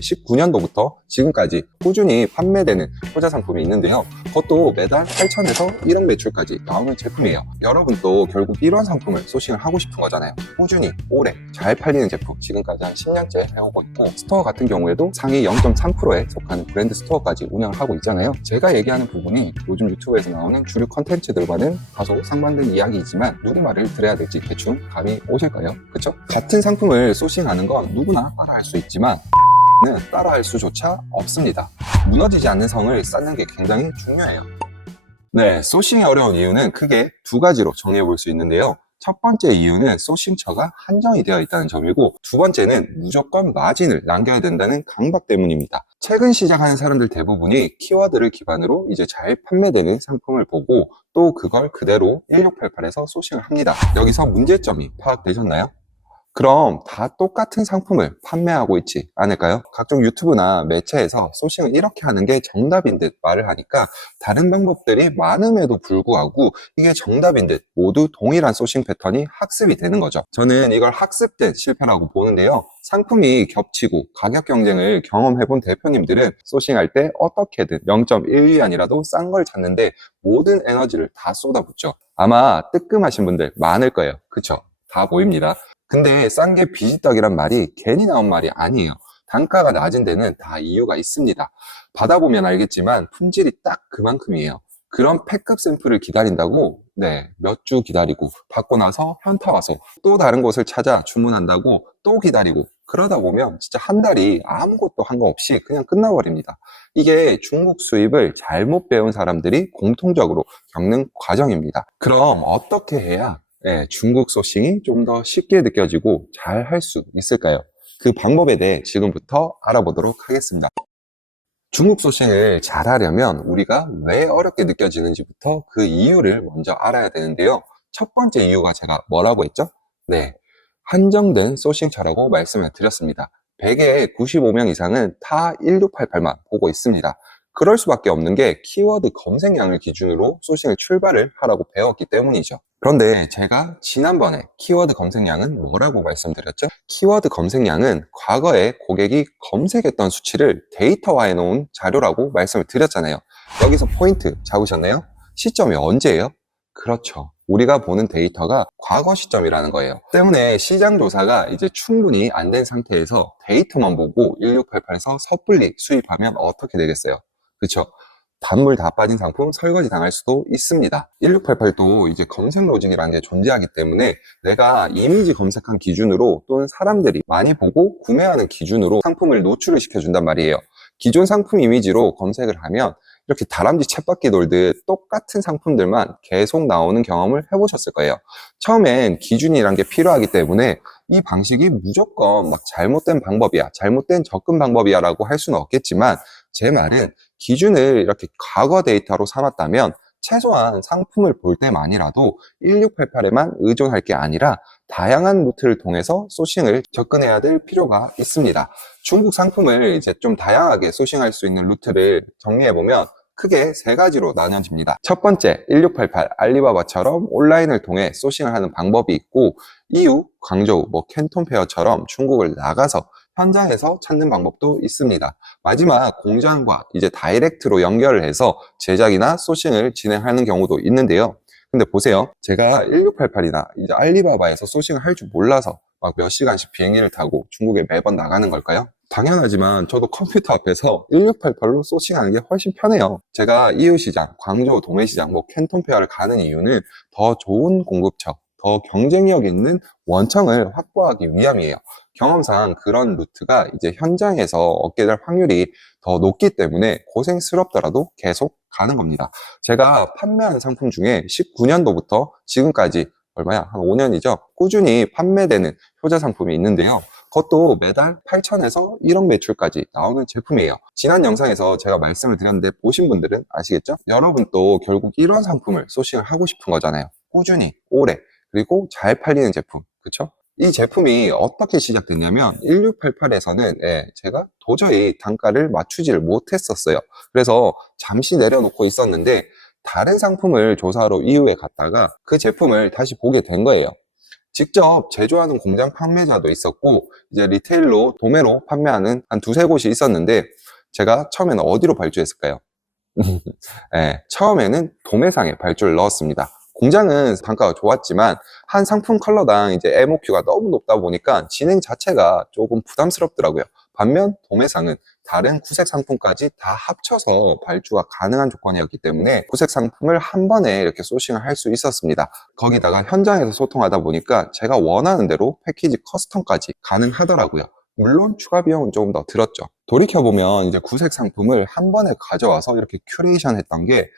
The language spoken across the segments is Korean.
19년도부터 지금까지 꾸준히 판매되는 효자 상품이 있는데요. 그것도 매달 8천에서 1억 매출까지 나오는 제품이에요. 여러분도 결국 이런 상품을 소싱을 하고 싶은 거잖아요. 꾸준히 오래 잘 팔리는 제품 지금까지 한 10년째 해오고 있고, 스토어 같은 경우에도 상위 0.3%에 속하는 브랜드 스토어까지 운영을 하고 있잖아요. 제가 얘기하는 부분이 요즘 유튜브에서 나오는 주류 컨텐츠들과는 다소 상반된 이야기이지만 누구 말을 들어야 될지 대충 감이 오실까요? 그쵸? 같은 상품을 소싱하는 건 누구나 따라할 수 있지만 는 따라할 수조차 없습니다. 무너지지 않는 성을 쌓는 게 굉장히 중요해요. 네, 소싱이 어려운 이유는 크게 두 가지로 정리해 볼 수 있는데요. 첫 번째 이유는 소싱처가 한정이 되어 있다는 점이고, 두 번째는 무조건 마진을 남겨야 된다는 강박 때문입니다. 최근 시작하는 사람들 대부분이 키워드를 기반으로 이제 잘 판매되는 상품을 보고 또 그걸 그대로 1688에서 소싱을 합니다. 여기서 문제점이 파악되셨나요? 그럼 다 똑같은 상품을 판매하고 있지 않을까요? 각종 유튜브나 매체에서 소싱을 이렇게 하는 게 정답인 듯 말을 하니까 다른 방법들이 많음에도 불구하고 이게 정답인 듯 모두 동일한 소싱 패턴이 학습이 되는 거죠. 저는 이걸 학습된 실패라고 보는데요. 상품이 겹치고 가격 경쟁을 경험해본 대표님들은 소싱할 때 어떻게든 0.1위안이라도 싼 걸 찾는데 모든 에너지를 다 쏟아붓죠. 아마 뜨끔하신 분들 많을 거예요. 그쵸? 다 보입니다. 근데 싼 게 비지떡이란 말이 괜히 나온 말이 아니에요. 단가가 낮은 데는 다 이유가 있습니다. 받아보면 알겠지만 품질이 딱 그만큼이에요. 그런 팩급 샘플을 기다린다고 몇 주 기다리고 받고 나서 현타 와서 또 다른 곳을 찾아 주문한다고 또 기다리고 그러다 보면 진짜 한 달이 아무것도 한 거 없이 그냥 끝나버립니다. 이게 중국 수입을 잘못 배운 사람들이 공통적으로 겪는 과정입니다. 그럼 어떻게 해야 중국 소싱이 좀 더 쉽게 느껴지고 잘 할 수 있을까요? 그 방법에 대해 지금부터 알아보도록 하겠습니다. 중국 소싱을 잘 하려면 우리가 왜 어렵게 느껴지는지부터 그 이유를 먼저 알아야 되는데요. 첫 번째 이유가 제가 뭐라고 했죠? 한정된 소싱처라고 말씀을 드렸습니다. 100에 95명 이상은 다 1688만 보고 있습니다. 그럴 수밖에 없는 게 키워드 검색량을 기준으로 소싱을 출발을 하라고 배웠기 때문이죠. 그런데 제가 지난번에 키워드 검색량은 뭐라고 말씀드렸죠? 키워드 검색량은 과거에 고객이 검색했던 수치를 데이터화해 놓은 자료라고 말씀을 드렸잖아요. 여기서 포인트 잡으셨나요? 시점이 언제예요? 그렇죠. 우리가 보는 데이터가 과거 시점이라는 거예요. 때문에 시장 조사가 이제 충분히 안 된 상태에서 데이터만 보고 1688에서 섣불리 수입하면 어떻게 되겠어요? 그쵸? 단물 다 빠진 상품 설거지 당할 수도 있습니다. 1688도 이제 검색 로직이라는 게 존재하기 때문에 내가 이미지 검색한 기준으로 또는 사람들이 많이 보고 구매하는 기준으로 상품을 노출을 시켜준단 말이에요. 기존 상품 이미지로 검색을 하면 이렇게 다람쥐 쳇바퀴 돌듯 똑같은 상품들만 계속 나오는 경험을 해보셨을 거예요. 처음엔 기준이란 게 필요하기 때문에 이 방식이 무조건 막 잘못된 방법이야, 잘못된 접근 방법이야 라고 할 수는 없겠지만, 제 말은 기준을 이렇게 과거 데이터로 삼았다면 최소한 상품을 볼 때만이라도 1688에만 의존할 게 아니라 다양한 루트를 통해서 소싱을 접근해야 될 필요가 있습니다. 중국 상품을 이제 좀 다양하게 소싱할 수 있는 루트를 정리해보면 크게 세 가지로 나뉘어집니다. 첫 번째, 1688 알리바바처럼 온라인을 통해 소싱을 하는 방법이 있고, 이유, 광저우, 캔톤페어처럼 중국을 나가서 현장에서 찾는 방법도 있습니다. 마지막 공장과 이제 다이렉트로 연결을 해서 제작이나 소싱을 진행하는 경우도 있는데요. 근데 보세요. 제가 1688이나 이제 알리바바에서 소싱을 할 줄 몰라서 막 몇 시간씩 비행기를 타고 중국에 매번 나가는 걸까요? 당연하지만 저도 컴퓨터 앞에서 1688로 소싱하는 게 훨씬 편해요. 제가 이유시장, 광저우 도매시장, 캔톤페어를 가는 이유는 더 좋은 공급처, 더 경쟁력 있는 원청을 확보하기 위함이에요. 경험상 그런 루트가 이제 현장에서 얻게 될 확률이 더 높기 때문에 고생스럽더라도 계속 가는 겁니다. 제가 판매하는 상품 중에 19년도부터 지금까지 얼마야? 한 5년이죠. 꾸준히 판매되는 효자 상품이 있는데요. 그것도 매달 8천에서 1억 매출까지 나오는 제품이에요. 지난 영상에서 제가 말씀을 드렸는데 보신 분들은 아시겠죠? 여러분도 결국 이런 상품을 소싱을 하고 싶은 거잖아요. 꾸준히, 오래, 그리고 잘 팔리는 제품, 그쵸? 이 제품이 어떻게 시작됐냐면 1688에서는 제가 도저히 단가를 맞추지를 못했었어요. 그래서 잠시 내려놓고 있었는데 다른 상품을 조사하러 이후에 갔다가 그 제품을 다시 보게 된 거예요. 직접 제조하는 공장 판매자도 있었고, 이제 리테일로 도매로 판매하는 한 두세 곳이 있었는데, 제가 처음에는 어디로 발주했을까요? 네, 처음에는 도매상에 발주를 넣었습니다. 공장은 단가가 좋았지만 한 상품 컬러당 이제 MOQ가 너무 높다 보니까 진행 자체가 조금 부담스럽더라고요. 반면 도매상은 다른 구색 상품까지 다 합쳐서 발주가 가능한 조건이었기 때문에 구색 상품을 한 번에 이렇게 소싱을 할 수 있었습니다. 거기다가 현장에서 소통하다 보니까 제가 원하는 대로 패키지 커스텀까지 가능하더라고요. 물론 추가 비용은 조금 더 들었죠. 돌이켜보면 이제 구색 상품을 한 번에 가져와서 이렇게 큐레이션 했던 게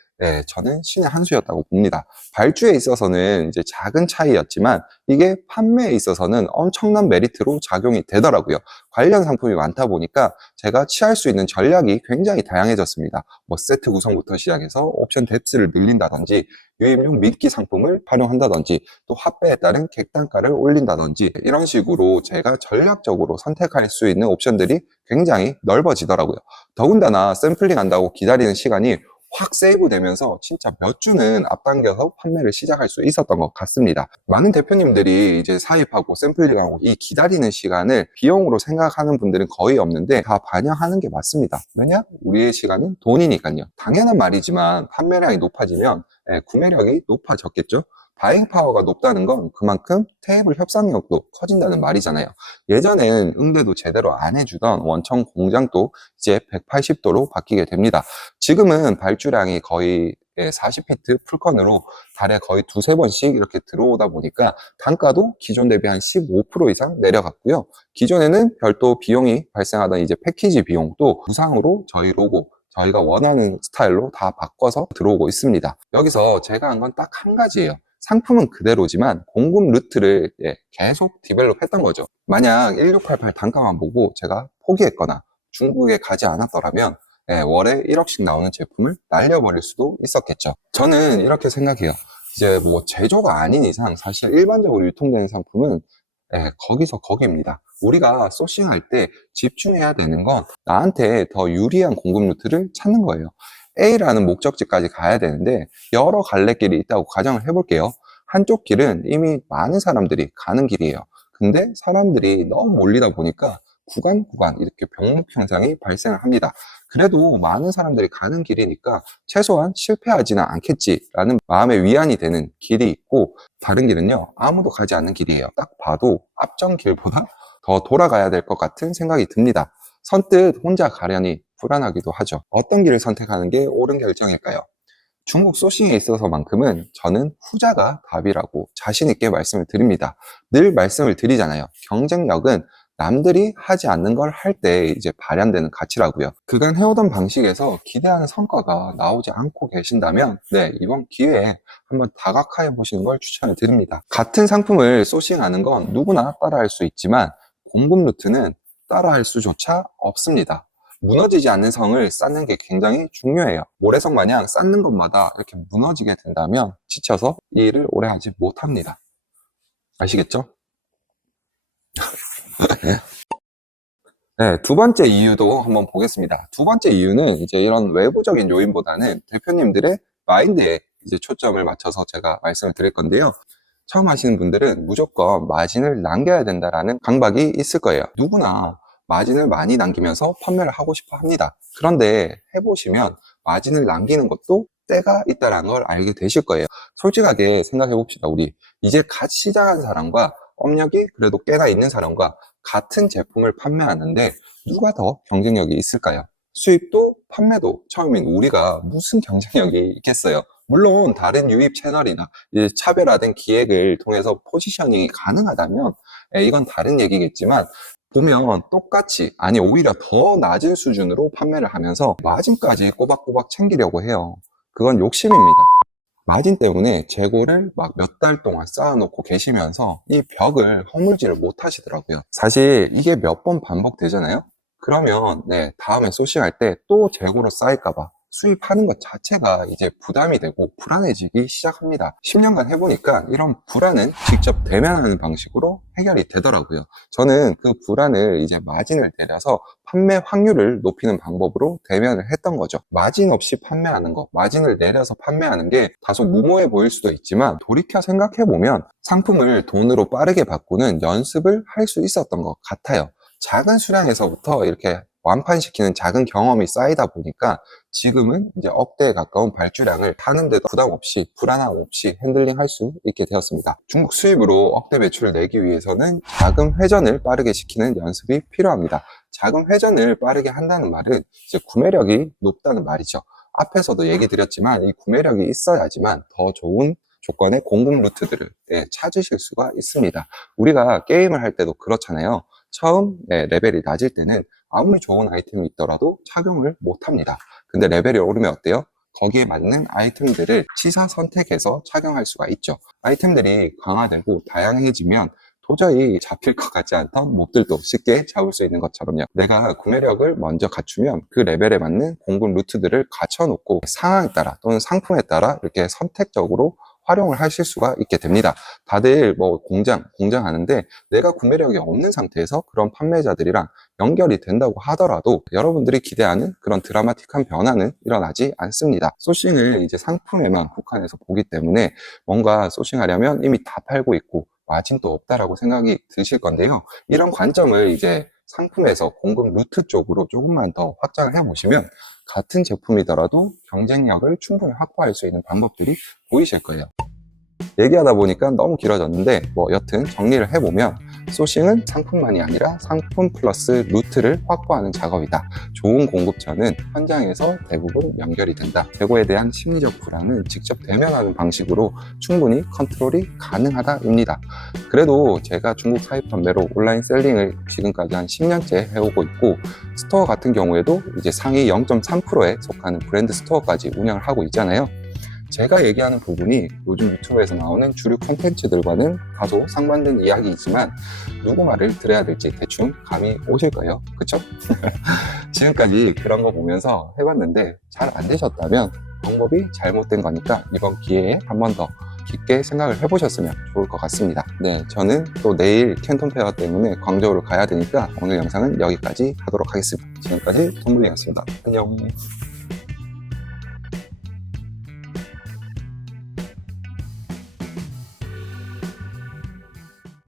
저는 신의 한 수였다고 봅니다. 발주에 있어서는 이제 작은 차이였지만 이게 판매에 있어서는 엄청난 메리트로 작용이 되더라고요. 관련 상품이 많다 보니까 제가 취할 수 있는 전략이 굉장히 다양해졌습니다. 뭐 세트 구성부터 시작해서 옵션 뎁스를 늘린다든지 유입용 미끼 상품을 활용한다든지 또 화폐에 따른 객단가를 올린다든지 이런 식으로 제가 전략적으로 선택할 수 있는 옵션들이 굉장히 넓어지더라고요. 더군다나 샘플링 한다고 기다리는 시간이 확 세이브되면서 진짜 몇 주는 앞당겨서 판매를 시작할 수 있었던 것 같습니다. 많은 대표님들이 이제 사입하고 샘플링하고 이 기다리는 시간을 비용으로 생각하는 분들은 거의 없는데 다 반영하는 게 맞습니다. 왜냐? 우리의 시간은 돈이니까요. 당연한 말이지만 판매량이 높아지면 구매력이 높아졌겠죠? 바잉 파워가 높다는 건 그만큼 테이블 협상력도 커진다는 말이잖아요. 예전엔 응대도 제대로 안 해주던 원청 공장도 이제 180도로 바뀌게 됩니다. 지금은 발주량이 거의 40피트 풀컨으로 달에 거의 두세 번씩 이렇게 들어오다 보니까 단가도 기존 대비 한 15% 이상 내려갔고요. 기존에는 별도 비용이 발생하던 이제 패키지 비용도 무상으로 저희 로고 저희가 원하는 스타일로 다 바꿔서 들어오고 있습니다. 여기서 제가 한 건 딱 한 가지예요. 상품은 그대로지만 공급 루트를 계속 디벨롭 했던 거죠. 만약 1688 단가만 보고 제가 포기했거나 중국에 가지 않았더라면 월에 1억씩 나오는 제품을 날려버릴 수도 있었겠죠. 저는 이렇게 생각해요. 이제 뭐 제조가 아닌 이상 사실 일반적으로 유통되는 상품은 거기서 거기입니다. 우리가 소싱할 때 집중해야 되는 건 나한테 더 유리한 공급 루트를 찾는 거예요. A라는 목적지까지 가야 되는데 여러 갈래길이 있다고 가정을 해볼게요. 한쪽 길은 이미 많은 사람들이 가는 길이에요. 근데 사람들이 너무 몰리다 보니까 구간 이렇게 병목 현상이 발생을 합니다. 그래도 많은 사람들이 가는 길이니까 최소한 실패하지는 않겠지라는 마음의 위안이 되는 길이 있고, 다른 길은요 아무도 가지 않는 길이에요. 딱 봐도 앞전 길보다 더 돌아가야 될 것 같은 생각이 듭니다. 선뜻 혼자 가려니 불안하기도 하죠. 어떤 길을 선택하는 게 옳은 결정일까요? 중국 소싱에 있어서만큼은 저는 후자가 답이라고 자신 있게 말씀을 드립니다. 늘 말씀을 드리잖아요. 경쟁력은 남들이 하지 않는 걸 할 때 이제 발현되는 가치라고요. 그간 해오던 방식에서 기대하는 성과가 나오지 않고 계신다면 이번 기회에 한번 다각화해 보시는 걸 추천을 드립니다. 같은 상품을 소싱하는 건 누구나 따라할 수 있지만 공급 루트는 따라할 수조차 없습니다. 무너지지 않는 성을 쌓는 게 굉장히 중요해요. 모래성 마냥 쌓는 것마다 이렇게 무너지게 된다면 지쳐서 이 일을 오래 하지 못합니다. 아시겠죠? 두 번째 이유도 한번 보겠습니다. 두 번째 이유는 이제 이런 외부적인 요인보다는 대표님들의 마인드에 이제 초점을 맞춰서 제가 말씀을 드릴 건데요. 처음 하시는 분들은 무조건 마진을 남겨야 된다라는 강박이 있을 거예요. 누구나 마진을 많이 남기면서 판매를 하고 싶어 합니다. 그런데 해보시면 마진을 남기는 것도 때가 있다는 걸 알게 되실 거예요. 솔직하게 생각해 봅시다. 우리 이제 갓 시작한 사람과 업력이 그래도 꽤나 있는 사람과 같은 제품을 판매하는데 누가 더 경쟁력이 있을까요? 수입도 판매도 처음인 우리가 무슨 경쟁력이 있겠어요? 물론 다른 유입 채널이나 차별화된 기획을 통해서 포지셔닝이 가능하다면 이건 다른 얘기겠지만, 보면 똑같이, 아니 오히려 더 낮은 수준으로 판매를 하면서 마진까지 꼬박꼬박 챙기려고 해요. 그건 욕심입니다. 마진 때문에 재고를 막 몇 달 동안 쌓아놓고 계시면서 이 벽을 허물지를 못하시더라고요. 사실 이게 몇 번 반복되잖아요. 그러면 다음에 소싱할 때 또 재고로 쌓일까봐 수입하는 것 자체가 이제 부담이 되고 불안해지기 시작합니다. 10년간 해보니까 이런 불안은 직접 대면하는 방식으로 해결이 되더라고요. 저는 그 불안을 이제 마진을 내려서 판매 확률을 높이는 방법으로 대면을 했던 거죠. 마진 없이 판매하는 거, 마진을 내려서 판매하는 게 다소 무모해 보일 수도 있지만 돌이켜 생각해보면 상품을 돈으로 빠르게 바꾸는 연습을 할 수 있었던 것 같아요. 작은 수량에서부터 이렇게 완판시키는 작은 경험이 쌓이다 보니까 지금은 이제 억대에 가까운 발주량을 하는데도 부담 없이 불안함 없이 핸들링 할 수 있게 되었습니다. 중국 수입으로 억대 매출을 내기 위해서는 자금 회전을 빠르게 시키는 연습이 필요합니다. 자금 회전을 빠르게 한다는 말은 이제 구매력이 높다는 말이죠. 앞에서도 얘기 드렸지만 이 구매력이 있어야지만 더 좋은 조건의 공급 루트들을 찾으실 수가 있습니다. 우리가 게임을 할 때도 그렇잖아요. 처음 레벨이 낮을 때는 아무리 좋은 아이템이 있더라도 착용을 못합니다. 근데 레벨이 오르면 어때요? 거기에 맞는 아이템들을 취사 선택해서 착용할 수가 있죠. 아이템들이 강화되고 다양해지면 도저히 잡힐 것 같지 않던 몹들도 쉽게 잡을 수 있는 것처럼요. 내가 구매력을 먼저 갖추면 그 레벨에 맞는 공급 루트들을 갖춰놓고 상황에 따라 또는 상품에 따라 이렇게 선택적으로 활용을 하실 수가 있게 됩니다. 다들 뭐 공장 하는데 내가 구매력이 없는 상태에서 그런 판매자들이랑 연결이 된다고 하더라도 여러분들이 기대하는 그런 드라마틱한 변화는 일어나지 않습니다. 소싱을 이제 상품에만 국한해서 보기 때문에 뭔가 소싱하려면 이미 다 팔고 있고 마진도 없다라고 생각이 드실 건데요. 이런 관점을 이제 상품에서 공급 루트 쪽으로 조금만 더 확장을 해보시면 같은 제품이더라도 경쟁력을 충분히 확보할 수 있는 방법들이 보이실 거예요. 얘기하다 보니까 너무 길어졌는데 여튼 정리를 해보면 소싱은 상품만이 아니라 상품 플러스 루트를 확보하는 작업이다. 좋은 공급처는 현장에서 대부분 연결이 된다. 재고에 대한 심리적 불안은 직접 대면하는 방식으로 충분히 컨트롤이 가능하다입니다. 그래도 제가 중국 사입 판매로 온라인 셀링을 지금까지 한 10년째 해오고 있고 스토어 같은 경우에도 이제 상위 0.3%에 속하는 브랜드 스토어까지 운영을 하고 있잖아요. 제가 얘기하는 부분이 요즘 유튜브에서 나오는 주류 콘텐츠들과는 다소 상반된 이야기이지만 누구 말을 들어야 될지 대충 감이 오실 거예요. 그쵸? 지금까지 그런 거 보면서 해봤는데 잘 안 되셨다면 방법이 잘못된 거니까 이번 기회에 한 번 더 깊게 생각을 해보셨으면 좋을 것 같습니다. 네, 저는 또 내일 캔톤 페어 때문에 광저우를 가야 되니까 오늘 영상은 여기까지 하도록 하겠습니다. 지금까지 톰블링이었습니다. 안녕.